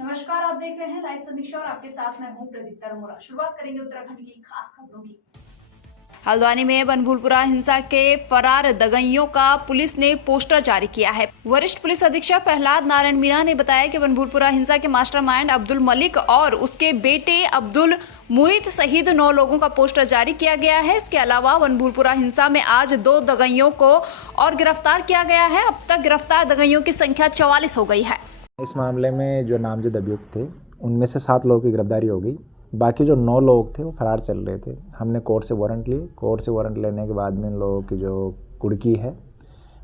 नमस्कार, आप देख रहे हैं लाइव समीक्षा और आपके साथ मैं हूं प्रदीप्ता अरोरा। शुरुआत करेंगे उत्तराखंड की खास खबरों की। हल्द्वानी में बनभूलपुरा हिंसा के फरार दंगाइयों का पुलिस ने पोस्टर जारी किया है। वरिष्ठ पुलिस अधीक्षक प्रहलाद नारायण मीणा ने बताया कि बनभूलपुरा हिंसा के मास्टरमाइंड अब्दुल मलिक और उसके बेटे अब्दुल मुईद सहित 9 लोगों का पोस्टर जारी किया गया है। इसके अलावा बनभूलपुरा हिंसा में आज 2 दंगाइयों को और गिरफ्तार किया गया है। अब तक गिरफ्तार दंगाइयों की संख्या 44 हो गई है। इस मामले में जो नामजद अभियुक्त थे उनमें से 7 लोगों की गिरफ्तारी हो गई। बाकी जो 9 लोग थे वो फरार चल रहे थे। हमने कोर्ट से वारंट लिए। कोर्ट से वारंट लेने के बाद में इन लोगों की जो कुड़की है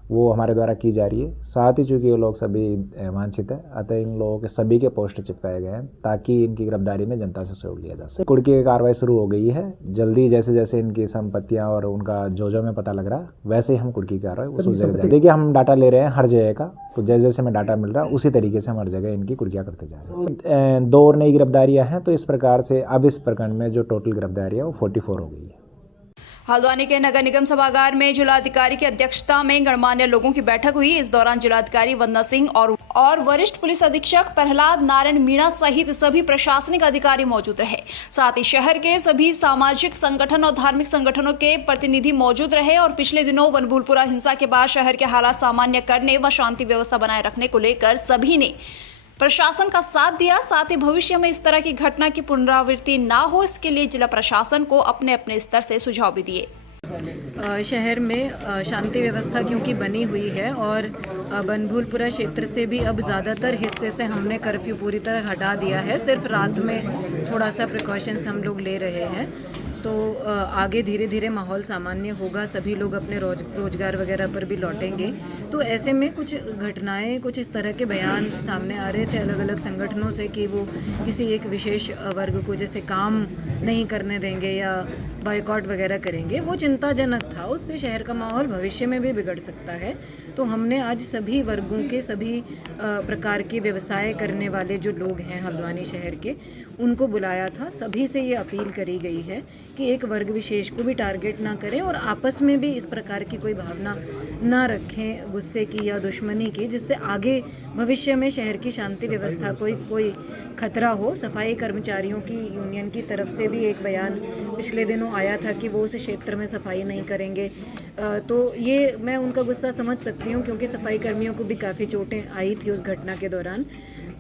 वो हमारे द्वारा की जा रही है। साथ ही चूँकि ये लोग सभी वांछित है, अतः इन लोगों के सभी के पोस्टर चिपकाए गए हैं ताकि इनकी गिरफ्तारी में जनता से सहयोग लिया जा सके। कुड़की की कार्रवाई शुरू हो गई है। जल्दी जैसे जैसे इनकी संपत्तियां और उनका जो में पता लग रहा वैसे ही हम कुड़की की कार्रवाई उस जगह जाएंगे। देखिए, हम डाटा ले रहे हैं हर जगह का, तो जैसे जैसे हमें डाटा मिल रहा है उसी तरीके से हम हर जगह इनकी कुड़कियाँ करते जा रहे हैं। 2 और नई गिरफ्तारियाँ हैं, तो इस प्रकार से अब इस प्रकरण में जो टोटल गिरफ्तारी है वो 44 हो गई है। हल्द्वानी के नगर निगम सभागार में जिलाधिकारी की अध्यक्षता में गणमान्य लोगों की बैठक हुई। इस दौरान जिलाधिकारी वंदना सिंह और वरिष्ठ पुलिस अधीक्षक प्रहलाद नारायण मीणा सहित सभी प्रशासनिक अधिकारी मौजूद रहे। साथ ही शहर के सभी सामाजिक संगठन और धार्मिक संगठनों के प्रतिनिधि मौजूद रहे और पिछले दिनों बनभूलपुरा हिंसा के बाद शहर के हालात सामान्य करने व शांति व्यवस्था बनाए रखने को लेकर सभी ने प्रशासन का साथ दिया। साथ ही भविष्य में इस तरह की घटना की पुनरावृत्ति ना हो, इसके लिए जिला प्रशासन को अपने अपने स्तर से सुझाव भी दिए। शहर में शांति व्यवस्था क्योंकि बनी हुई है और बनभूलपुरा क्षेत्र से भी अब ज़्यादातर हिस्से से हमने कर्फ्यू पूरी तरह हटा दिया है। सिर्फ रात में थोड़ा सा प्रिकॉशंस हम लोग ले रहे हैं, तो आगे धीरे धीरे माहौल सामान्य होगा। सभी लोग अपने रोजगार वगैरह पर भी लौटेंगे। तो ऐसे में कुछ घटनाएं, कुछ इस तरह के बयान सामने आ रहे थे अलग अलग संगठनों से कि वो किसी एक विशेष वर्ग को जैसे काम नहीं करने देंगे या बायकॉट वगैरह करेंगे। वो चिंताजनक था। उससे शहर का माहौल भविष्य में भी बिगड़ सकता है। तो हमने आज सभी वर्गों के, सभी प्रकार के व्यवसाय करने वाले जो लोग हैं हल्द्वानी शहर के, उनको बुलाया था। सभी से ये अपील करी गई है कि एक वर्ग विशेष को भी टारगेट ना करें और आपस में भी इस प्रकार की कोई भावना ना रखें, गुस्से की या दुश्मनी की, जिससे आगे भविष्य में शहर की शांति व्यवस्था कोई खतरा हो। सफाई कर्मचारियों की यूनियन की तरफ से भी एक बयान पिछले दिनों आया था कि वो उस क्षेत्र में सफाई नहीं करेंगे। तो ये मैं उनका गुस्सा समझ सकती हूँ क्योंकि सफाई कर्मियों को भी काफ़ी चोटें आई थी उस घटना के दौरान।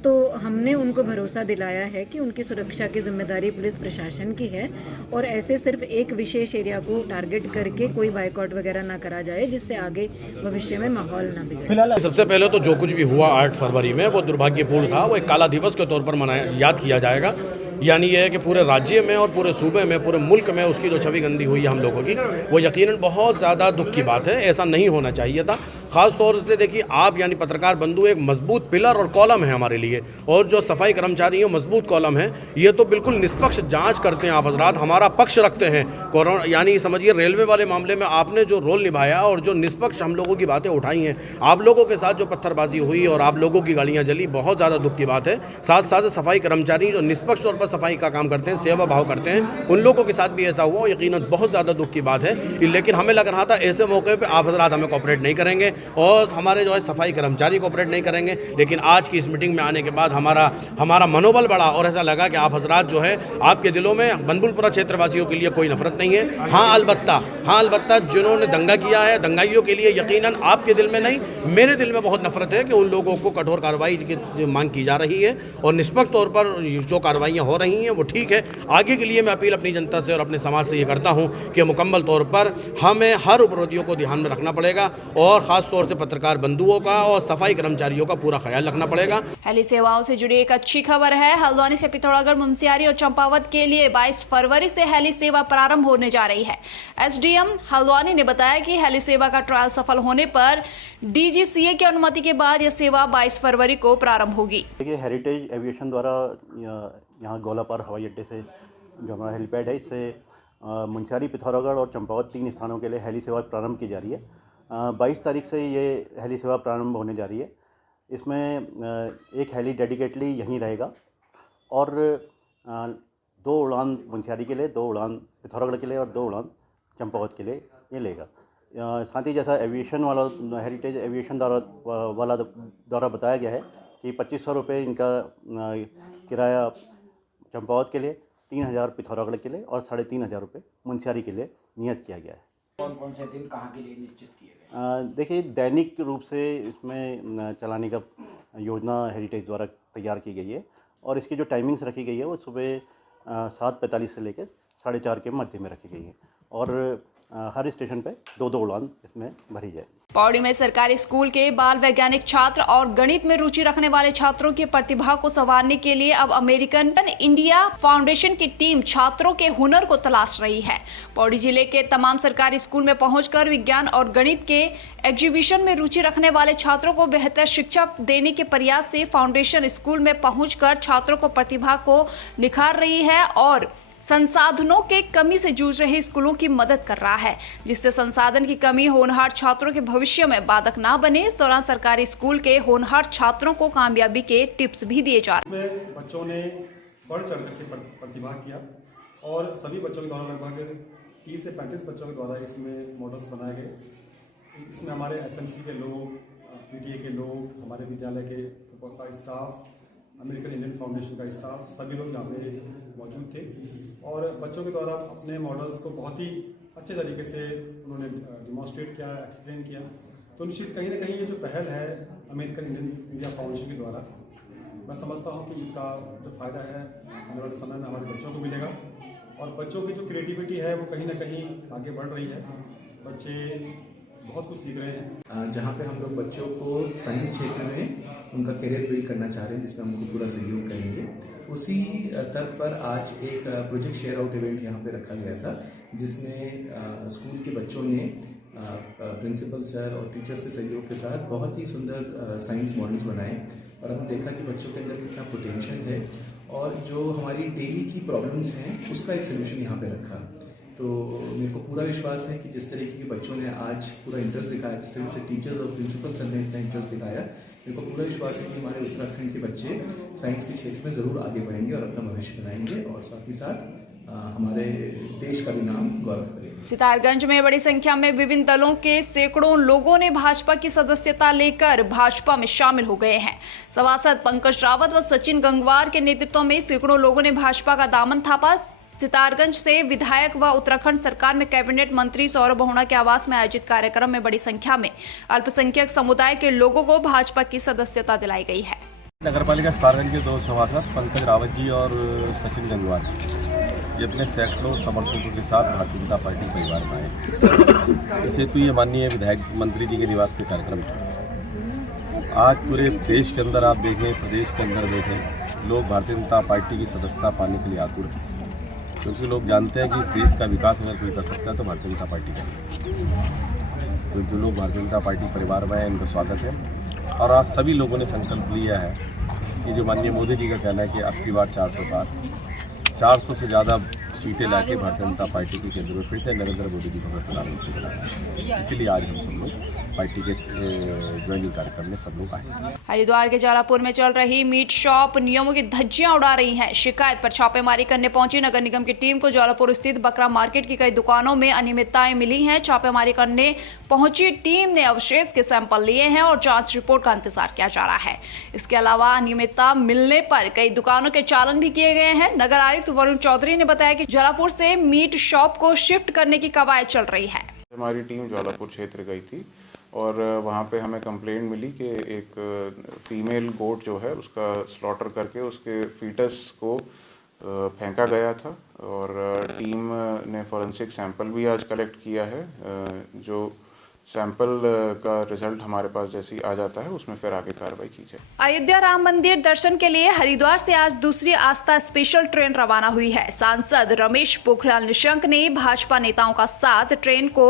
तो हमने उनको भरोसा दिलाया है कि उनकी सुरक्षा की जिम्मेदारी पुलिस प्रशासन की है और ऐसे सिर्फ एक विशेष एरिया को टारगेट करके कोई बायकॉट वगैरह ना करा जाए, जिससे आगे भविष्य में माहौल ना बिगड़े। सबसे पहले तो जो कुछ भी हुआ 8 फरवरी में वो दुर्भाग्यपूर्ण था। वो एक काला दिवस के तौर पर याद किया जाएगा। यानी यह है कि पूरे राज्य में और पूरे सूबे में, पूरे मुल्क में उसकी जो छवि गंदी हुई है हम लोगों की, वो यकीनन बहुत ज़्यादा दुख की बात है। ऐसा नहीं होना चाहिए था। ख़ास तौर से देखिए, आप यानी पत्रकार बंधु एक मजबूत पिलर और कॉलम है हमारे लिए, और जो सफाई कर्मचारी हैं मजबूत कॉलम है। ये तो बिल्कुल निष्पक्ष जांच करते हैं आप हजरात, हमारा पक्ष रखते हैं। कोरोना यानी समझिए रेलवे वाले मामले में आपने जो रोल निभाया और जो निष्पक्ष हम लोगों की बातें उठाई हैं, आप लोगों के साथ जो पत्थरबाजी हुई और आप लोगों की गाड़ियाँ जली, बहुत ज़्यादा दुख की बात है। साथ साथ सफाई कर्मचारी जो निष्पक्ष तौर पर सफाई का काम करते हैं, सेवा भाव करते हैं, उन लोगों के साथ भी ऐसा हुआ, यकीनन बहुत ज़्यादा दुख की बात है। लेकिन हमें लग रहा था ऐसे मौके पे आप हजरात हमें कोऑपरेट नहीं करेंगे और हमारे जो है सफाई कर्मचारी कोऑपरेट नहीं करेंगे। लेकिन आज की इस मीटिंग में आने के बाद हमारा मनोबल बढ़ा और ऐसा लगा कि आप हजरात जो है, आपके दिलों में बनभूलपुरा क्षेत्रवासियों के लिए कोई नफरत नहीं है। हाँ अलबत्ता जिन्होंने दंगा किया है, दंगाइयों के लिए यकीनन आपके दिल में नहीं, मेरे दिल में बहुत नफरत है कि उन लोगों को कठोर कार्रवाई की मांग की जा रही है और निष्पक्ष तौर पर जो कार्रवाइयाँ हो रही हैं वो ठीक है। आगे के लिए मैं अपील अपनी जनता से और अपने समाज से ये करता हूं कि मुकम्मल तौर पर हमें हर उपरोधियों को ध्यान में रखना पड़ेगा और ख़ास तौर से पत्रकार बंधुओं का और सफाई कर्मचारियों का पूरा ख्याल रखना पड़ेगा। हेली सेवाओं से जुड़ी एक अच्छी खबर है। हल्द्वानी से पिथौरागढ़, मुनस्यारी और चंपावत के लिए 22 फरवरी से हेली सेवा प्रारंभ होने जा रही है। एसडीएम हल्द्वानी ने बताया कि हेली सेवा का ट्रायल सफल होने पर डीजीसीए की अनुमति के बाद यह सेवा 22 फरवरी को प्रारंभ होगी। देखिए, हेरिटेज एविएशन द्वारा यहाँ गौलापार हवाई अड्डे से जो हमारा हेलीपैड है, इससे मुनस्यारी, पिथौरागढ़ और चंपावत 3 स्थानों के लिए हेली सेवा प्रारंभ की जा रही है। 22 तारीख से ये हेली सेवा प्रारंभ होने जा रही है। इसमें एक हेली डेडिकेटली यहीं रहेगा और 2 उड़ान मुनस्यारी के लिए, 2 उड़ान पिथौरागढ़ के लिए और 2 उड़ान चंपावत के लिए ये लेगा। साथ ही जैसा एविएशन वाला हेरिटेज एविएशन द्वारा बताया गया है कि 2500 रुपये इनका किराया चंपावत के लिए, 3000 पिथौरागढ़ के लिए और 3500 रुपये मुंशियारी के लिए नियत किया गया है। कौन कौन से दिन कहाँ के लिए निश्चित किए गए? देखिए, दैनिक रूप से इसमें चलाने का योजना हेरिटेज द्वारा तैयार की गई है और इसकी जो टाइमिंग्स रखी गई है वो सुबह 7:45 से लेकर 4:30 के मध्य में रखी गई है और हर स्टेशन पे 2-2 उड़ान इसमें भरी जाएगी। पौड़ी में सरकारी स्कूल के बाल वैज्ञानिक छात्र और गणित में रुचि रखने वाले छात्रों की प्रतिभा को संवारने के लिए अब अमेरिकन इंडिया फाउंडेशन की टीम छात्रों के हुनर को तलाश रही है। पौड़ी जिले के तमाम सरकारी स्कूल में पहुंचकर विज्ञान और गणित के एग्जीबिशन में रुचि रखने वाले छात्रों को बेहतर शिक्षा देने के प्रयास से फाउंडेशन स्कूल में पहुंचकर छात्रों को प्रतिभा को निखार रही है और संसाधनों के कमी से जूझ रहे स्कूलों की मदद कर रहा है, जिससे संसाधन की कमी होनहार छात्रों के भविष्य में बाधक ना बने। इस दौरान सरकारी स्कूल के होनहार छात्रों को कामयाबी के टिप्स भी दिए जा रहे हैं। इसमें बच्चों ने बढ़ चढ़ करके प्रतिभा किया और सभी बच्चों के द्वारा लगभग 30 से 35 बच्चों के द्वारा इसमें मॉडल्स बनाए गए। इसमें हमारे SMC के लोग, PTA के लोग, हमारे विद्यालय के स्टाफ, अमेरिकन इंडियन फाउंडेशन का स्टाफ, सभी लोग यहाँ पे मौजूद थे और बच्चों के द्वारा अपने मॉडल्स को बहुत ही अच्छे तरीके से उन्होंने डिमॉन्स्ट्रेट किया, एक्सप्लेन किया। तो निश्चित कहीं ना कहीं ये जो पहल है अमेरिकन इंडिया फाउंडेशन के द्वारा, मैं समझता हूँ कि इसका जो फ़ायदा है आने वाले समय में हमारे बच्चों को मिलेगा और बच्चों की जो क्रिएटिविटी है वो कहीं ना कहीं आगे बढ़ रही है। बच्चे बहुत कुछ सीख रहे हैं। जहाँ पे हम लोग बच्चों को साइंस क्षेत्र में उनका करियर बिल्ड करना चाह रहे हैं, जिसमें हम उनको पूरा सहयोग करेंगे। उसी तर्क पर आज एक प्रोजेक्ट शेयर आउट इवेंट यहाँ पे रखा गया था, जिसमें स्कूल के बच्चों ने प्रिंसिपल सर और टीचर्स के सहयोग के साथ बहुत ही सुंदर साइंस मॉडल्स बनाए और हमने देखा कि बच्चों के अंदर कितना पोटेंशियल है और जो हमारी डेली की प्रॉब्लम्स हैं उसका एक सोल्यूशन यहाँ पे रखा। तो मेरे को पूरा विश्वास है कि जिस तरीके के बच्चों ने आज पूरा इंटरेस्ट दिखाया, जिस तरीके से टीचर्स और प्रिंसिपल सर ने इतना इंटरेस्ट दिखाया, मेरे को पूरा विश्वास है कि हमारे उत्तराखंड के बच्चे साइंस के क्षेत्र में ज़रूर आगे बढ़ेंगे और अपना भविष्य बनाएंगे और साथ ही साथ हमारे देश का भी नाम गौरव करेंगे। सितारगंज में बड़ी संख्या में विभिन्न दलों के सैकड़ों लोगों ने भाजपा की सदस्यता लेकर भाजपा में शामिल हो गए हैं। सभासद पंकज रावत व सचिन गंगवार के नेतृत्व में सैकड़ों लोगों ने भाजपा का दामन थामा। सितारगंज से विधायक व उत्तराखंड सरकार में कैबिनेट मंत्री सौरभ बहुगुणा के आवास में आयोजित कार्यक्रम में बड़ी संख्या में अल्पसंख्यक समुदाय के लोगों को भाजपा की सदस्यता दिलाई गई है। नगरपालिका सितारगंज के 2 सभासद पंकज रावत जी और सचिन गंगवार ये अपने सैकड़ों समर्थकों के साथ भारतीय जनता पार्टी परिवार में आए। इस हेतु ये माननीय विधायक मंत्री जी के निवास पे कार्यक्रम था। आज पूरे देश के अंदर आप देखें, प्रदेश के अंदर देखें, लोग भारतीय जनता पार्टी की सदस्यता पाने के लिए आतुर हैं, क्योंकि लोग जानते हैं कि इस देश का विकास अगर कोई कर सकता है तो भारतीय जनता पार्टी कर सकती है। तो जो लोग भारतीय जनता पार्टी परिवार में हैं, इनका स्वागत है। और आज सभी लोगों ने संकल्प लिया है कि जो माननीय मोदी जी का कहना है कि अब की बार 400 पार, 400 से ज़्यादा सीटें लाके भारतीय जनता पार्टी के केंद्र में फिर से नरेंद्र मोदी जी को प्रधानमंत्री बनाया। इसीलिए आज हम सब लोग पार्टी के ज्वाइनिंग कार्यक्रम में सब लोग आए। हरिद्वार के ज्वालापुर में चल रही मीट शॉप नियमों की धज्जियां उड़ा रही हैं। शिकायत पर छापेमारी करने पहुंची नगर निगम की टीम को ज्वालापुर स्थित बकरा मार्केट की कई दुकानों में अनियमितताएं मिली हैं। छापेमारी करने पहुंची टीम ने अवशेष के सैंपल लिए हैं और जांच रिपोर्ट का इंतजार किया जा रहा है। इसके अलावा अनियमितता मिलने पर कई दुकानों के चालान भी किए गए हैं। नगर आयुक्त वरुण चौधरी ने बताया कि ज्वालापुर से मीट शॉप को शिफ्ट करने की कवायद चल रही है। हमारी टीम ज्वालापुर क्षेत्र गई थी और वहाँ पे हमें कंप्लेंट मिली कि एक फीमेल गोट जो है उसका स्लॉटर करके उसके फीटस को फेंका गया था और टीम ने फॉरेंसिक सैंपल भी आज कलेक्ट किया है। जो सैंपल का रिजल्ट हमारे पास जैसे आ जाता है उसमें फिर आगे कार्रवाई की जाए। अयोध्या राम मंदिर दर्शन के लिए हरिद्वार से आज दूसरी आस्था स्पेशल ट्रेन रवाना हुई है। सांसद रमेश पोखरियाल निशंक ने भाजपा नेताओं का साथ ट्रेन को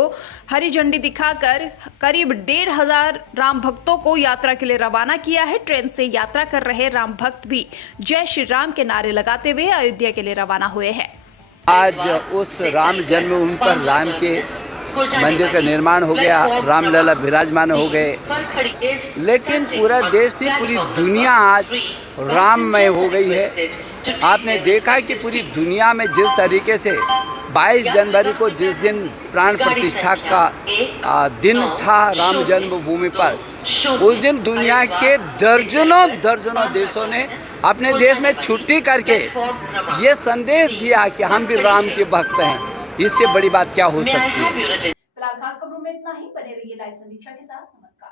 हरी झंडी दिखाकर करीब 1,500 राम भक्तों को यात्रा के लिए रवाना किया है। ट्रेन से यात्रा कर रहे राम भक्त भी जय श्री राम के नारे लगाते हुए अयोध्या के लिए रवाना हुए हैं। आज उस राम जन्मभूमि पर राम के मंदिर का निर्माण हो गया, रामलला विराजमान हो गए, लेकिन पूरा देश नहीं, पूरी दुनिया आज राममय हो गई है। आपने देखा है कि पूरी दुनिया में जिस तरीके से 22 जनवरी को जिस दिन प्राण प्रतिष्ठा का दिन था राम जन्मभूमि पर, उस दिन दुनिया के दर्जनों देशों ने अपने देश में छुट्टी करके ये संदेश दिया कि हम भी राम के भक्त हैं। इससे बड़ी बात क्या हो सकती है। फिलहाल खास खबरों में इतना ही। बने रहिए लाइव समीक्षा के साथ। नमस्कार।